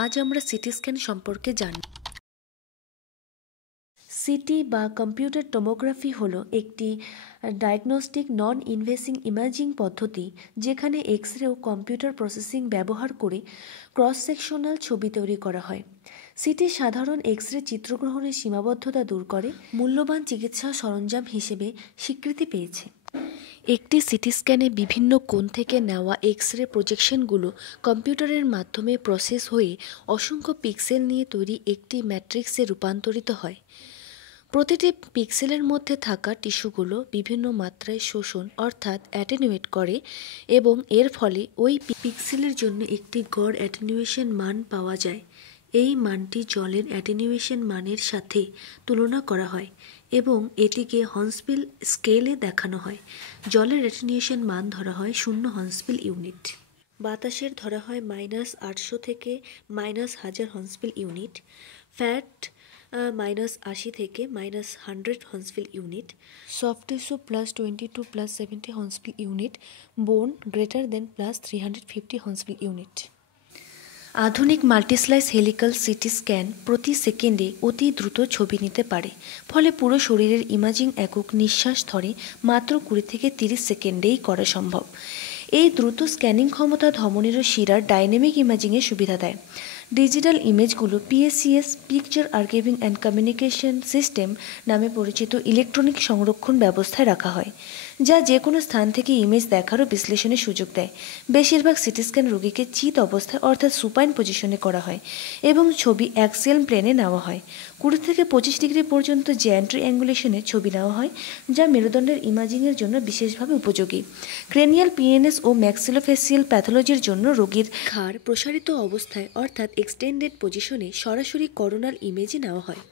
আজ আমরা CT scan সম্পর্কে জানব। সিটি বা কম্পিউটার টোমোগ্রাফি হলো একটি ডায়াগনস্টিক নন ইনভেসিভ ইমেজিং পদ্ধতি যেখানে এক্স রে ও কম্পিউটার প্রসেসিং ব্যবহার করে ক্রস সেকশনাল ছবি তৈরি করা হয়। সিটি সাধারণ এক্স রে চিত্রগ্রহণের সীমাবদ্ধতা দূর করে মূল্যবান চিকিৎসা সরঞ্জাম হিসেবে স্বীকৃতি পেয়েছে। একটি সিটি স্ক্যানে বিভিন্ন কোণ থেকে নেওয়া এক্স রে প্রজেকশনগুলো কম্পিউটারের মাধ্যমে প্রসেস হয়ে অসংখ্য পিক্সেল নিয়ে তৈরি একটি ম্যাট্রিক্সে রূপান্তরিত হয়। প্রতিটি পিক্সেলের মধ্যে থাকা টিস্যুগুলো বিভিন্ন মাত্রায় শোষণ অর্থাৎ অ্যাটেনুয়েট করে এবং এর ফলে ওই পিক্সেলের জন্য একটি গড় অ্যাটেনুয়েশন মান পাওয়া যায়। এই মানটি জলের অ্যাটেনুয়েশন মানের সাথে তুলনা করা হয় এবং এটিকে হর্নস্পিল স্কেলে দেখানো হয়। জলের অ্যাটেনুয়েশন মান ধরা হয় 0 হর্নস্পিল ইউনিট। বাতাসের ধরা হয় -800 থেকে -1000 হর্নস্পিল ইউনিট। ফ্যাট -80 থেকে -100 Hounsfield unit. Soft tissue +22 +70 Hounsfield unit. Bone +350 হর্নস্পিল unit. আধুনিক মাল্টিস্লাইস হেলিক্যাল সিটি স্ক্যান প্রতি সেকেন্ডে অতি দ্রুত ছবি নিতে পারে, ফলে পুরো শরীরের ইমেজিং একক নিঃশ্বাস ধরে মাত্র 20 থেকে 30 সেকেন্ডেই করা সম্ভব। এই দ্রুত স্ক্যানিং ক্ষমতা ধমনীর ও শিরার ডাইনামিক ইমেজিংয়ের সুবিধা দেয়। ডিজিটাল ইমেজগুলো PSCS picture archiving and communication system নামে পরিচিত ইলেকট্রনিক সংরক্ষণ ব্যবস্থায় রাখা হয়, যা যে কোনো স্থান থেকে ইমেজ দেখার ও বিশ্লেষণের সুযোগ দেয়। বেশিরভাগ সিটি স্ক্যান রোগীকে চিত অবস্থায় অর্থাৎ সুপাইন পজিশনে করা হয় এবং ছবি অ্যাক্সিয়াল প্লেনে নেওয়া হয়। 20 থেকে 25 ডিগ্রি পর্যন্ত জ্যান্ট্রি অ্যাঙ্গুলেশনে ছবি নেওয়া হয়, যা মেরুদণ্ডের ইমেজিংয়ের জন্য বিশেষভাবে উপযোগী। ক্রেনিয়াল পিএনএস ও ম্যাক্সিলোফেসিয়াল প্যাথোলজির জন্য রোগীর ঘাড় প্রসারিত অবস্থায় অর্থাৎ এক্সটেন্ডেড পজিশনে সরাসরি করোনাল ইমেজে নেওয়া হয়।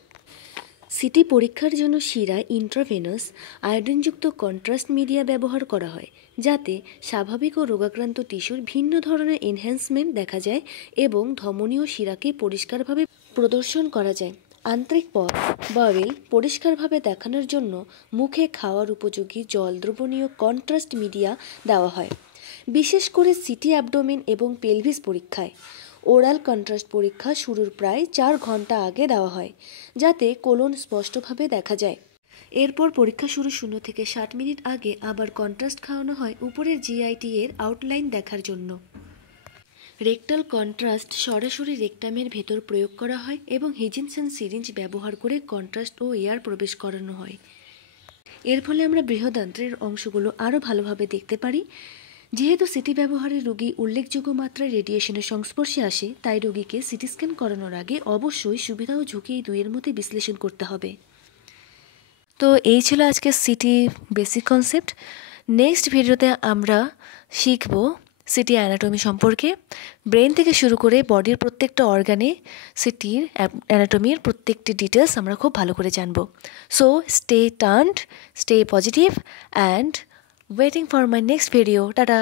সিটি পরীক্ষার জন্য শিরায় ইন্ট্রাভেনাস আয়োডিনযুক্ত কন্ট্রাস্ট মিডিয়া ব্যবহার করা হয়, যাতে স্বাভাবিক ও রোগাক্রান্ত টিস্যুর ভিন্ন ধরনের এনহ্যান্সমেন্ট দেখা যায় এবং ধমনী ও শিরাকে পরিষ্কারভাবে প্রদর্শন করা যায়। আন্তরিক পথ বাওয়েল পরিষ্কারভাবে দেখানোর জন্য মুখে খাওয়ার উপযোগী জল দ্রবণীয় কন্ট্রাস্ট মিডিয়া দেওয়া হয়, বিশেষ করে সিটি অ্যাবডোমেন এবং পেলভিস পরীক্ষায়। ওরাল কন্ট্রাস্ট পরীক্ষা শুরুর প্রায় 4 ঘন্টা আগে দেওয়া হয়, যাতে কোলন স্পষ্টভাবে দেখা যায়। এরপর পরীক্ষা শুরু 0 থেকে 60 মিনিট আগে আবার কন্ট্রাস্ট খাওয়ানো হয় উপরের জিআইটি এর আউটলাইন দেখার জন্য। রেকটাল কন্ট্রাস্ট সরাসরি রেকটামের ভেতর প্রয়োগ করা হয় এবং হিজিনসন সিরিঞ্জ ব্যবহার করে কন্ট্রাস্ট ও এয়ার প্রবেশ করানো হয়। এর ফলে আমরা বৃহদান্ত্রের অংশগুলো আরও ভালোভাবে দেখতে পারি। যেহেতু সিটি ব্যবহারে রোগী উল্লেখযোগ্য মাত্রায় রেডিয়েশনের সংস্পর্শে আসে, তাই রোগীকে সিটি স্ক্যান করানোর আগে অবশ্যই সুবিধা ও ঝুঁকি এই দুইয়ের মধ্যে বিশ্লেষণ করতে হবে। তো এই ছিল আজকের সিটি বেসিক কনসেপ্ট। নেক্সট ভিডিওতে আমরা শিখব সিটি অ্যানাটমি সম্পর্কে। ব্রেন থেকে শুরু করে বডির প্রত্যেকটা অর্গানে সিটির অ্যানাটমির প্রত্যেকটি ডিটেলস আমরা খুব ভালো করে জানব। So stay turned, stay positive and waiting for my next video. Tada!